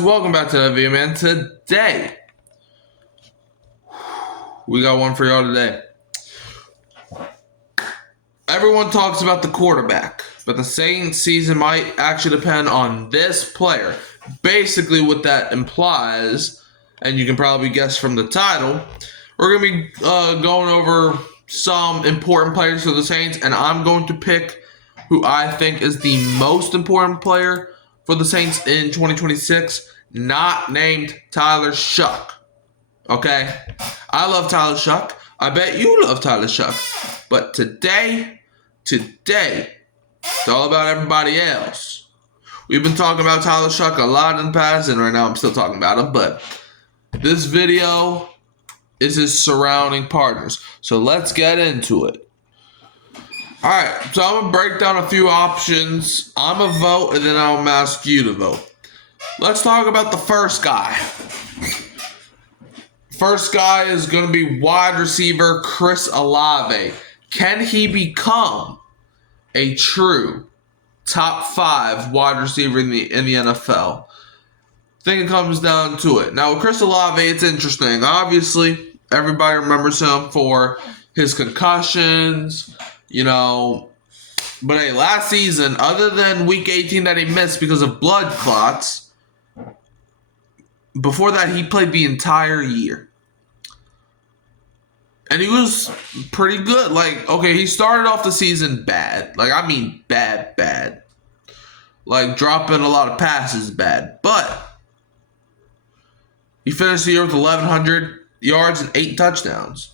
Welcome back to the video, man. Today, we got one for y'all today. Everyone talks about the quarterback, but the Saints season might actually depend on this player. Basically, what that implies, and you can probably guess from the title, we're going to be going over some important players for the Saints, and I'm going to pick who I think is the most important player for the Saints in 2026. Not named Tyler Shough. Okay? I love Tyler Shough. I bet you love Tyler Shough. But today, it's all about everybody else. We've been talking about Tyler Shough a lot in the past, and right now I'm still talking about him, but this video is his surrounding partners. So let's get into it. Alright, so I'm going to break down a few options. I'm going to vote, and then I'll ask you to vote. Let's talk about the first guy. First guy is going to be wide receiver Chris Olave. Can he become a true top 5 wide receiver in the NFL? I think it comes down to it. Now, with Chris Olave, it's interesting. Obviously, everybody remembers him for his concussions, But hey, last season, other than week 18 that he missed because of blood clots, before that, he played the entire year. And he was pretty good. He started off the season bad. Bad. Dropping a lot of passes bad. But he finished the year with 1,100 yards and 8 touchdowns.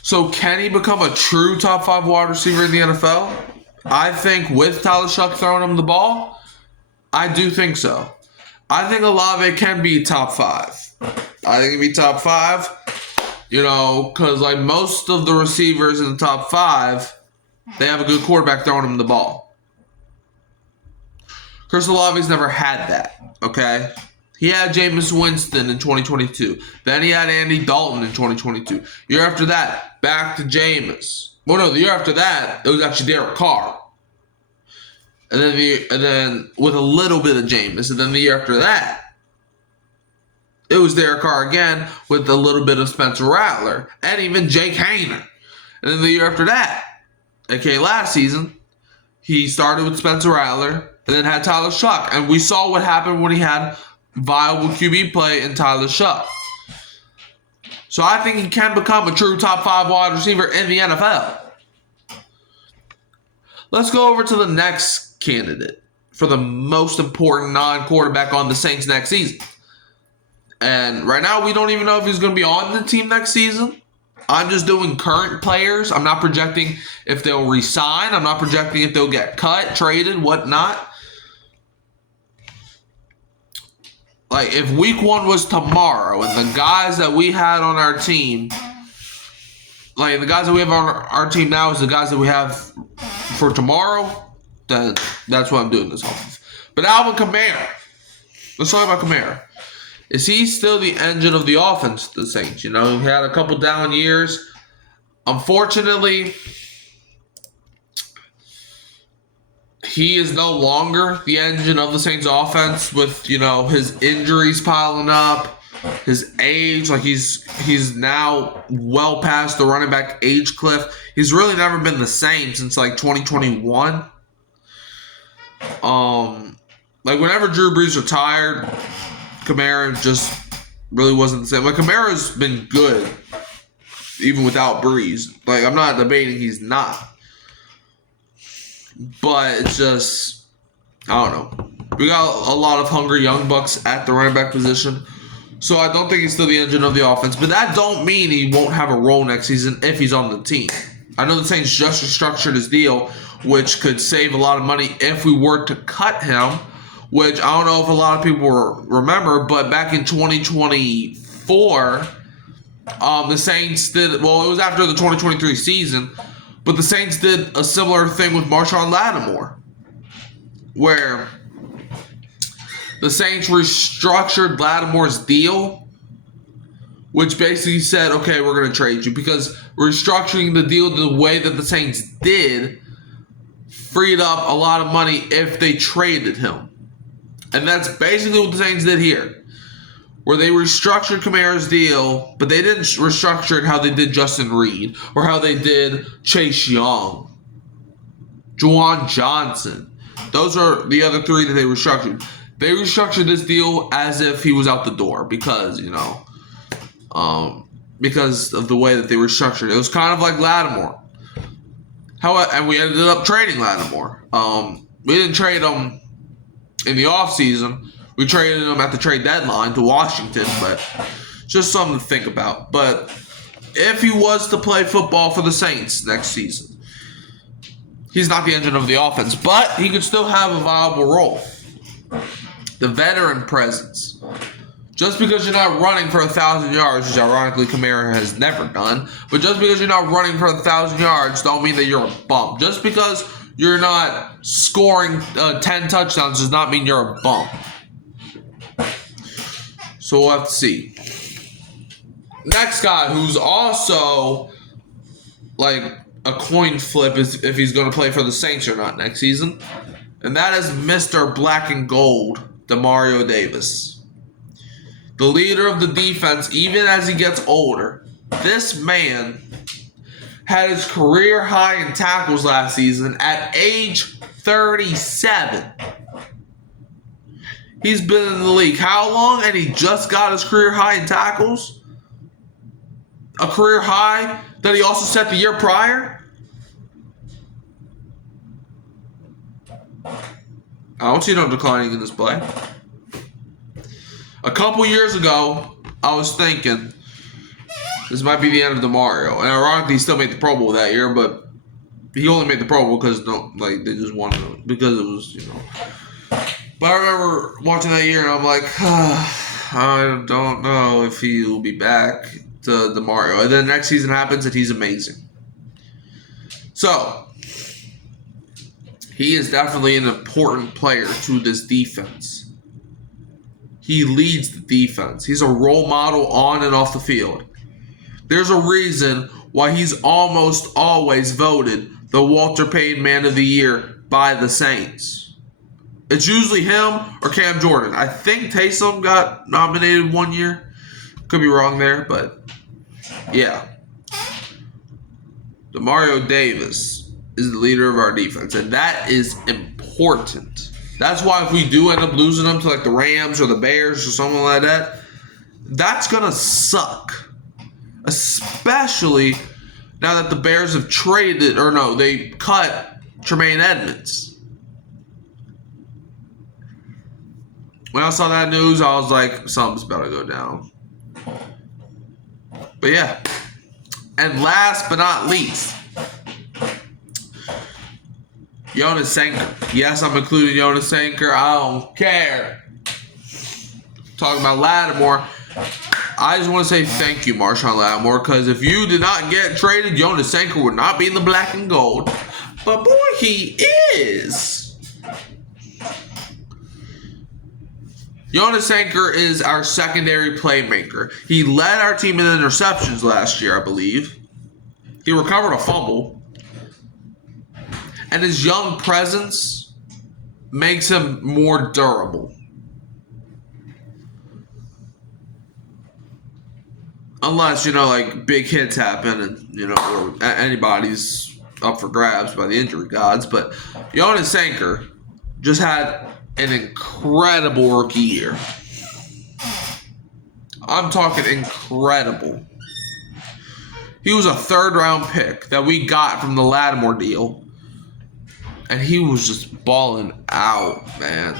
So can he become a true top 5 wide receiver in the NFL? I think with Tyler Shough throwing him the ball, I do think so. I think Olave can be top 5. I think he'll be top 5, because most of the receivers in the top 5, they have a good quarterback throwing them the ball. Chris Olave's never had that, okay? He had Jameis Winston in 2022. Then he had Andy Dalton in 2022. Year after that, back to Jameis. Well, no, the year after that, it was actually Derek Carr. And then with a little bit of Jameis. And then the year after that, it was Derek Carr again with a little bit of Spencer Rattler. And even Jake Haener. And then the year after that, aka last season, he started with Spencer Rattler and then had Tyler Shough. And we saw what happened when he had viable QB play in Tyler Shough. So I think he can become a true top 5 wide receiver in the NFL. Let's go over to the next candidate for the most important non-quarterback on the Saints next season. And right now, we don't even know if he's going to be on the team next season. I'm just doing current players. I'm not projecting if they'll resign. I'm not projecting if they'll get cut, traded, whatnot. If week 1 was tomorrow and the guys that we had on our team, the guys that we have on our team now is the guys that we have for tomorrow, then that's what I'm doing this offense. But Alvin Kamara, let's talk about Kamara. Is he still the engine of the offense, the Saints? He had a couple down years. Unfortunately, he is no longer the engine of the Saints offense with, his injuries piling up, his age. He's now well past the running back age cliff. He's really never been the same since 2021. Whenever Drew Brees retired, Kamara just really wasn't the same. Kamara's been good even without Brees. I'm not debating he's not. But it's just, I don't know. We got a lot of hungry young bucks at the running back position. So I don't think he's still the engine of the offense. But that don't mean he won't have a role next season if he's on the team. I know the Saints just restructured his deal, which could save a lot of money if we were to cut him, which I don't know if a lot of people remember, but back in 2024, the Saints did, well, it was after the 2023 season, but the Saints did a similar thing with Marshawn Lattimore, where the Saints restructured Lattimore's deal, which basically said, okay, we're going to trade you, because restructuring the deal the way that the Saints did freed up a lot of money if they traded him. And that's basically what the Saints did here, where they restructured Kamara's deal, but they didn't restructure it how they did Justin Reed or how they did Chase Young, Juwan Johnson. Those are the other three that they restructured. They restructured this deal as if he was out the door because, because of the way that they restructured it. It was kind of like Lattimore. And we ended up trading Lattimore. We didn't trade him in the offseason. We traded him at the trade deadline to Washington, but just something to think about. But if he was to play football for the Saints next season, he's not the engine of the offense, but he could still have a viable role. The veteran presence. Just because you're not running for 1,000 yards, which ironically Kamara has never done, but just because you're not running for 1,000 yards don't mean that you're a bum. Just because you're not scoring 10 touchdowns does not mean you're a bum. So we'll have to see. Next guy who's also like a coin flip is if he's going to play for the Saints or not next season. And that is Mr. Black and Gold, Demario Davis. The leader of the defense, even as he gets older. This man had his career high in tackles last season at age 37. He's been in the league how long? And he just got his career high in tackles? A career high that he also set the year prior? I don't see no declining in this play. A couple years ago, I was thinking this might be the end of Demario. And ironically, he still made the Pro Bowl that year, but he only made the Pro Bowl because they just wanted him. Because it was, But I remember watching that year, and I'm like, I don't know if he will be back to Demario. And then next season happens, and he's amazing. So, he is definitely an important player to this defense. He leads the defense. He's a role model on and off the field. There's a reason why he's almost always voted the Walter Payton Man of the Year by the Saints. It's usually him or Cam Jordan. I think Taysom got nominated one year. Could be wrong there, but yeah. Demario Davis is the leader of our defense, and that is important. That's why if we do end up losing them to like the Rams or the Bears or something like that, that's going to suck. Especially now that the Bears have they cut Tremaine Edmonds. When I saw that news, I was like, something's about to go down. But yeah. And last but not least, Jonas Sanker. Yes, I'm including Jonas Sanker. I don't care. Talking about Lattimore. I just want to say thank you, Marshawn Lattimore, because if you did not get traded, Jonas Sanker would not be in the black and gold. But boy, he is. Jonas Sanker is our secondary playmaker. He led our team in interceptions last year, I believe. He recovered a fumble. And his young presence makes him more durable. Unless, big hits happen and, or anybody's up for grabs by the injury gods. But Jonas Sanker just had an incredible rookie year. I'm talking incredible. He was a third-round pick that we got from the Lattimore deal. And he was just balling out, man.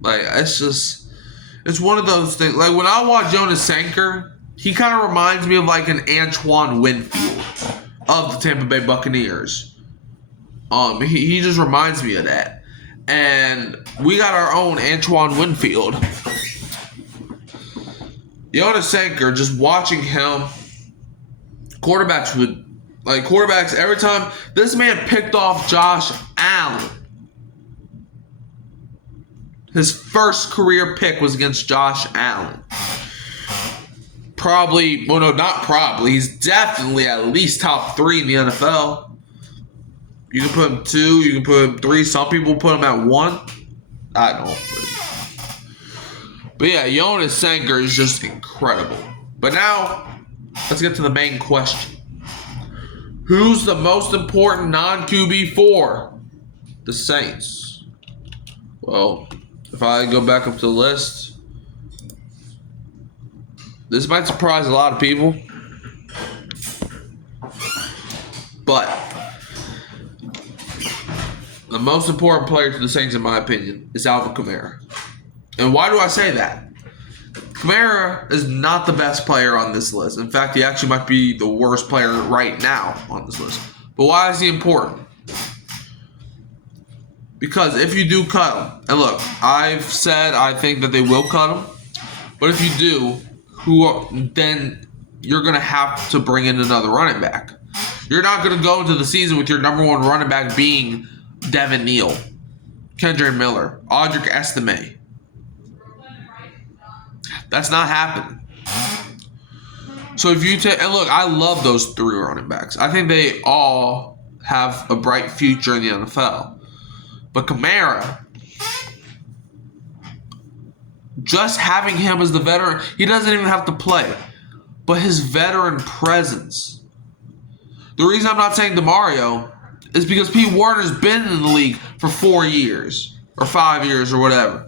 Like, it's one of those things. Like, when I watch Jonas Sanker, he kind of reminds me of, like, an Antoine Winfield of the Tampa Bay Buccaneers. He just reminds me of that. And we got our own Antoine Winfield. Jonas Sanker, just watching him, quarterbacks, every time this man picked off Josh Allen. His first career pick was against Josh Allen. He's definitely at least top 3 in the NFL. You can put him 2, you can put him 3. Some people put him at 1. I know. But yeah, Jonas Sanker is just incredible. But now, let's get to the main question. Who's the most important non-QB for the Saints? Well, if I go back up to the list, this might surprise a lot of people. But the most important player to the Saints, in my opinion, is Alvin Kamara. And why do I say that? Kamara is not the best player on this list. In fact, he actually might be the worst player right now on this list. But why is he important? Because if you do cut him, and look, I've said I think that they will cut him, but if you do, then you're going to have to bring in another running back. You're not going to go into the season with your number one running back being Devin Neal, Kendrick Miller, Audric Estime. That's not happening. So if you take, and look, I love those three running backs. I think they all have a bright future in the NFL. But Kamara, just having him as the veteran, he doesn't even have to play. But his veteran presence. The reason I'm not saying DeMario is because Pete Warner's been in the league for 4 years or 5 years or whatever.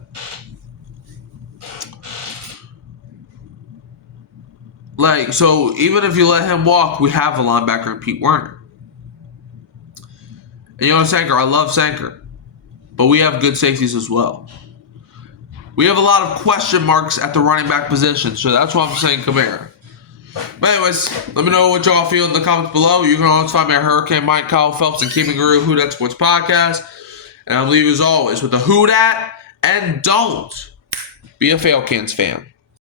So even if you let him walk, we have a linebacker in Pete Werner. And you know Sanker, I love Sanker. But we have good safeties as well. We have a lot of question marks at the running back position, so that's why I'm saying Kamara. But anyways, let me know what y'all feel in the comments below. You can always find me at Hurricane Mike, Kyle Phelps, and Keeping Guru Who Dat Sports Podcast. And I'll leave you as always with a who dat and don't be a Falcons fan.